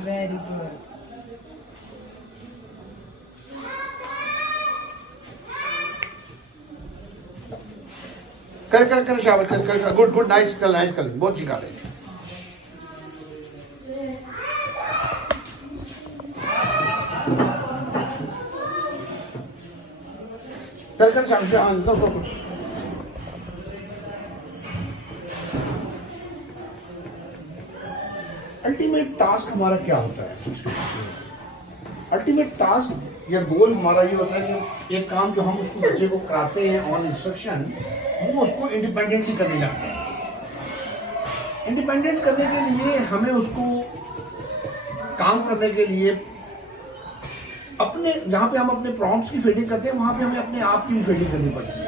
Very good. कर शाबाश, कर गुड गुड, नाइस कर, बहुत जी कर रहे हैं। कर शाबाश, हाँ कुछ। अल्टीमेट टास्क हमारा क्या होता है? अल्टीमेट टास्क या गोल हमारा ये होता है कि एक काम जो हम उसको बच्चे को कराते हैं ऑन इंस्ट्रक्शन, वो उसको इंडिपेंडेंटली करने लगता है। इंडिपेंडेंट करने के लिए हमें उसको काम करने के लिए अपने जहाँ पे हम अपने प्रॉम्प्ट्स की फीडिंग करते हैं वहाँ पे हमें अपने आप की भी फीडिंग करनी पड़ती है।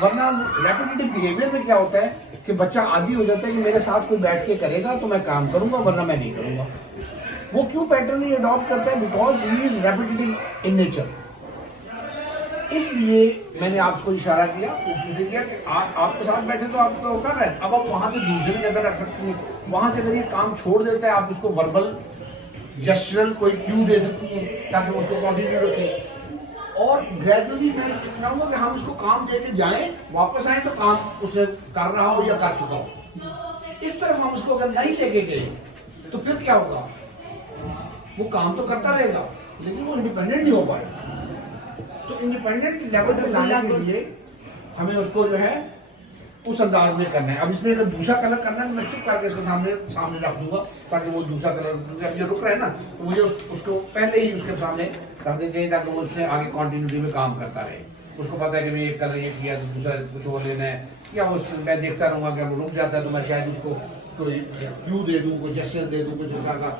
वरना रेपिटेटिव बिहेवियर में क्या होता है कि बच्चा आदी हो जाता है कि मेरे साथ कोई बैठ के करेगा तो मैं काम करूंगा, वरना मैं नहीं करूंगा। वो क्यों पैटर्न ही अडॉप्ट करता है? Because he is repetitive in nature. इसलिए मैंने आपको इशारा किया, उसने किया कि आपके साथ बैठे तो आपको होता रहे, अब आप वहां से दूसरे की नजर रख सकती हैं। वहां से अगर ये काम छोड़ देता है, आप उसको वर्बल जेस्चरल कोई क्यू दे सकती हैं ताकि वो उसको कंटिन्यू रखें। और ग्रेजुअली मैं चाहूंगा कि हम उसको काम दे के जाएं, वापस आए तो काम उसने कर रहा हो या कर चुका हो। इस तरफ हम उसको अगर नहीं लेके गए तो फिर क्या होगा? वो काम तो करता रहेगा लेकिन वो इंडिपेंडेंट नहीं हो पाएगा। तो इंडिपेंडेंट लेवल पे लाने के लिए हमें उसको जो है उस अंदाज में करना है। अब इसमें अगर दूसरा कलर करना है तो मैं चुप करके इसके सामने रख दूंगा ताकि वो दूसरा कलर जब ये रुक रहा है ना तो मुझे उसको पहले ही उसके सामने रख देना चाहिए ताकि वो उसने आगे कंटिन्यूटी में काम करता रहे। उसको पता है कि मैं एक कलर ये किया तो दूसरा कुछ और लेना है, या वो मैं देखता रहूंगा कि वो रुक जाता है तो मैं शायद उसको कोई क्यू दे दूँ, कोई जेस्चर दे दूँ कुछ प्रकार का,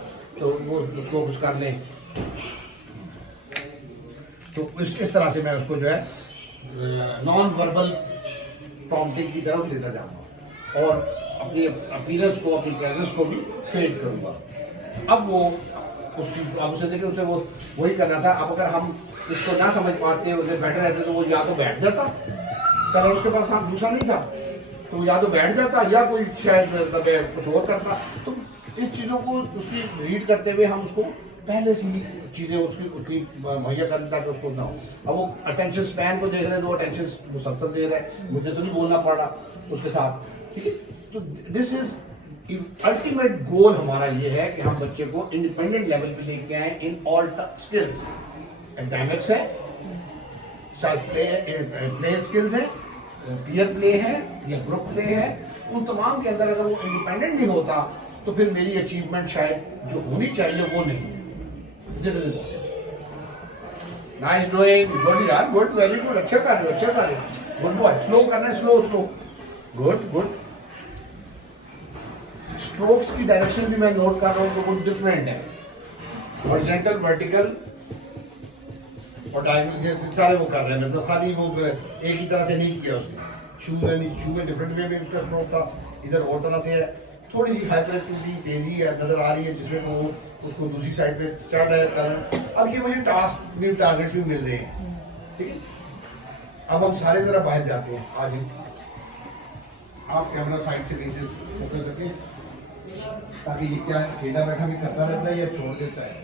तो वो उसको कुछ कर ले। तो इस तरह से मैं उसको जो है नॉन वर्बल प्रॉम्प्टिंग की तरफ लेता जाऊंगा और अपनी अपीयरेंस को, अपनी प्रेजेंस को भी फेड करूंगा। अब वो अब उसे देखिए, उसे वो वही करना था। अब अगर हम इसको ना समझ पाते उसे बैठे रहते तो वो या तो बैठ जाता, कलर उसके पास हम दूसरा नहीं था तो या तो बैठ जाता या कोई शायद कुछ और करता। तो इस चीज़ों को उसकी रीड करते हुए हम उसको पहले से ही चीज़ें उसकी मुहैया करने ताकि उसको ना हो। अब वो अटेंशन स्पैन को देख रहे हैं तो वो अटेंशन मुसलसल दे रहा है, मुझे तो नहीं बोलना पड़ रहा उसके साथ, ठीक है। तो दिस इज अल्टीमेट गोल हमारा ये है कि हम बच्चे को इंडिपेंडेंट लेवल पे लेके आए इन ऑल स्किल्स। एकेडमिक्स है, सेल्फ प्ले स्किल्स है, पीयर प्ले है या ग्रुप प्ले है, उन तमाम के अंदर अगर वो इंडिपेंडेंट नहीं होता तो फिर मेरी अचीवमेंट शायद जो होनी चाहिए वो नहीं। This is nice doing, good यार, गुड, वेरी गुड, अच्छा कर रहे हो, अच्छा कर रहे हो, गुड बॉय। स्लो करना है, slow slow, good good. Strokes की डायरेक्शन भी मैं नोट कर रहा हूँ तो कुछ डिफरेंट है, हॉरिजॉन्टल, वर्टिकल और डायगोनल सारे वो कर रहे हैं, मतलब खाली वो एक ही तरह से नहीं किया उसने। शू में डिफरेंट वे में उसका स्ट्रोक था, इधर और तरह से है। थोड़ी सी हाइपरएक्टिविटी, तेजी नजर आ रही है जिसमें वो उसको दूसरी साइड पे चढ़ रहा है करंट। अब ये मुझे टास्क भी, टारगेट्स भी मिल रहे हैं, ठीक है। अब हम सारे तरह बाहर जाते हैं। आज आप कैमरा साइड से कहीं से फोकस सके ताकि ये क्या अकेला बैठा भी करता रहता है या छोड़ देता है।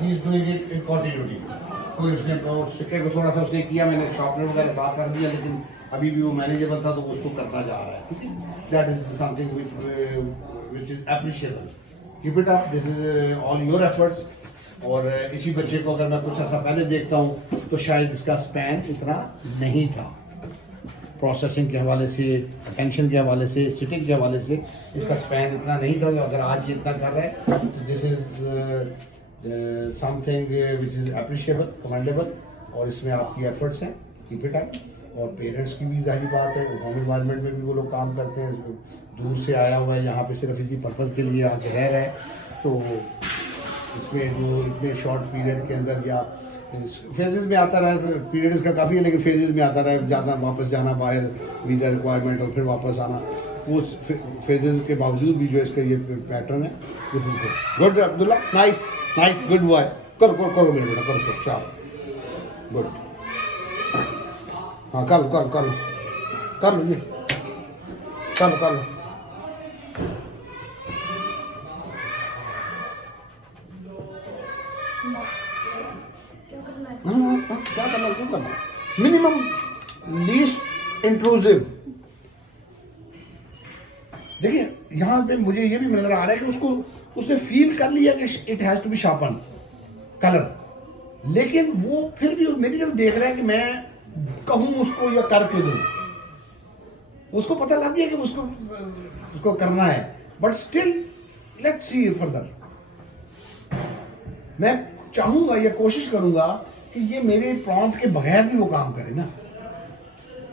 He is doing it in continuity. कोई उसने सिक्के को थोड़ा सा उसने किया, मैंने शॉर्पनर वगैरह साफ कर दिया, लेकिन अभी भी वो मैनेजेबल था तो उसको करता जा रहा है, ठीक है। That is something which is appreciable. Keep it up, this is all your efforts. और इसी बच्चे को अगर मैं कुछ ऐसा पहले देखता हूँ तो शायद इसका स्पैन इतना नहीं था, प्रोसेसिंग के हवाले से, अटेंशन के हवाले से, सिटिंग के हवाले से इसका स्पैन इतना नहीं था। अगर आज ये इतना कर रहा है, this is something which is appreciable, commendable. और इसमें आपकी एफर्ट्स हैं, कीप इट अप। और पेरेंट्स की भी जाहिर बात है, होम इन्वायरमेंट में भी वो लोग काम करते हैं, दूर से आया हुआ है, यहाँ पे सिर्फ इसी पर्पज़ के लिए आके रह रहे हैं, तो इसमें जो इतने शॉर्ट पीरियड के अंदर या फेजेस में आता रहा है, पीरियड इसका काफ़ी है लेकिन फेजेस में आता रहा है, जाना वापस जाना बाहर, वीज़ा रिक्वायरमेंट और फिर वापस आना, वो फेजेस के बावजूद भी जो इसका ये पैटर्न है, this is good. Good Abdullah, nice nice, good boy. करो करो करो मेरे बेटा, करो करो, चार गुड। हाँ कर लो कर लो कर लो कर लो, ये कर लो कर लो। क्या करना, क्यों करना, मिनिमम लीस्ट इंट्रूसिव। देखिए यहाँ पे मुझे ये भी नजर आ रहा है कि उसको उसने फील कर लिया कि it has to be sharpen colour, लेकिन वो फिर भी मेरी तरफ देख रहा है कि मैं कहूँ उसको या करके दूँ, उसको पता लग गया कि उसको करना है, but still let's see further. मैं चाहूंगा या कोशिश करूंगा कि ये मेरे प्रॉम्प्ट के बगैर भी वो काम करे ना,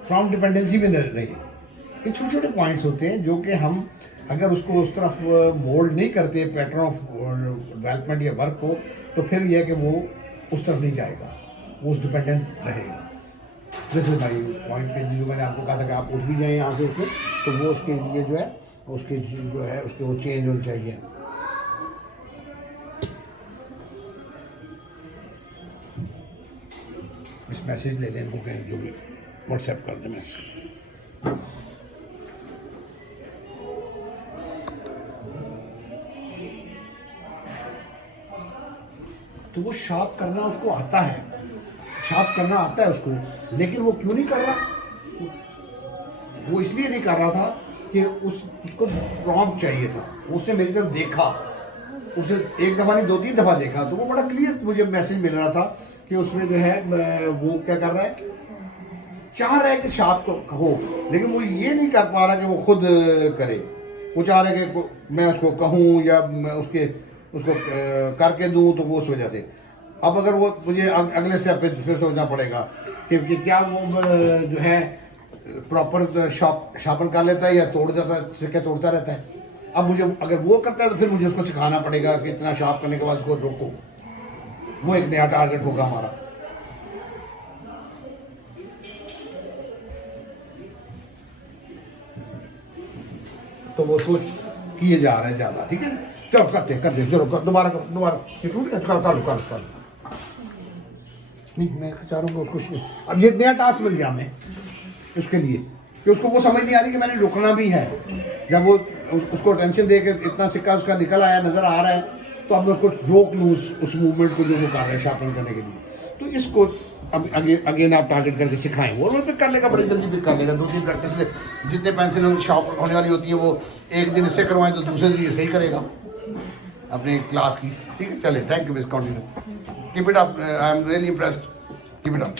प्रॉम्प्ट डिपेंडेंसी में न रहे। ये छोटे छोटे पॉइंट्स होते हैं जो कि हम अगर उसको उस तरफ मोल्ड नहीं करते पैटर्न ऑफ डेवलपमेंट या वर्क को, तो फिर यह कि वो उस तरफ नहीं जाएगा, वो उस डिपेंडेंट रहेगा। जैसे भाई पॉइंट पे जो मैंने आपको कहा था कि आप उठ भी जाएँ यहाँ से उसके, तो वो उसके लिए जो है उसके जो है उसके वो चेंज होनी चाहिए। इस मैसेज ले लें इनको, कहीं जो भी व्हाट्सएप कर दें मैसेज। तो वो शार्प करना उसको आता है, शार्प करना आता है उसको, लेकिन वो क्यों नहीं कर रहा? वो इसलिए नहीं कर रहा था कि उसको प्रॉम्प्ट चाहिए था। उसने मेरी तरफ देखा, उसने एक दफ़ा नहीं 2-3 दफ़ा देखा, तो वो बड़ा क्लियर मुझे मैसेज मिल रहा था कि उसमें जो है वो क्या कर रहा है, चाह रहा है कि शार्प तो हो, लेकिन वो ये नहीं कर पा रहा कि वो खुद करे। वो चाह रहा है कि मैं उसको कहूँ या मैं उसको करके दूँ, तो वो उस वजह से अब अगर वो मुझे अगले स्टेप पे फिर सोचना पड़ेगा कि क्या वो जो है प्रॉपर शार्पन कर लेता है या तोड़ देता है, सिक्के तोड़ता रहता है। अब मुझे अगर वो करता है तो फिर मुझे उसको सिखाना पड़ेगा कि इतना शार्प करने के बाद उसको रोको, वो एक नया टारगेट होगा हमारा। तो वो सोच किए जा रहे हैं ज्यादा, ठीक है। चलो करते चलो दोबारा ये टूट गया, कर नहीं, मैं चाह रहा हूँ उसको अब ये नया टास्क मिल गया हमें उसके लिए कि उसको वो समझ नहीं आ रही कि मैंने रुकना भी है। जब वो उसको टेंशन दे के इतना सिक्का उसका निकल आया नजर आ रहा है, तो अब मैं उसको रोक लूँ उस मूवमेंट को जो वो कर रहा है शार्पन करने के लिए। तो इसको अब अगेन आप टारगेट करके सिखाएं, वो पिक कर लेगा, बड़ी जल्दी पिक कर लेगा। 2-3 प्रैक्टिस ले, जितने पेंसिल शार्प होने वाली होती है वो एक दिन इससे करवाएं तो दूसरे दिन सही करेगा अपनी क्लास की, ठीक है। चले, thank you miss, continue, keep it up, I am really impressed, keep it up.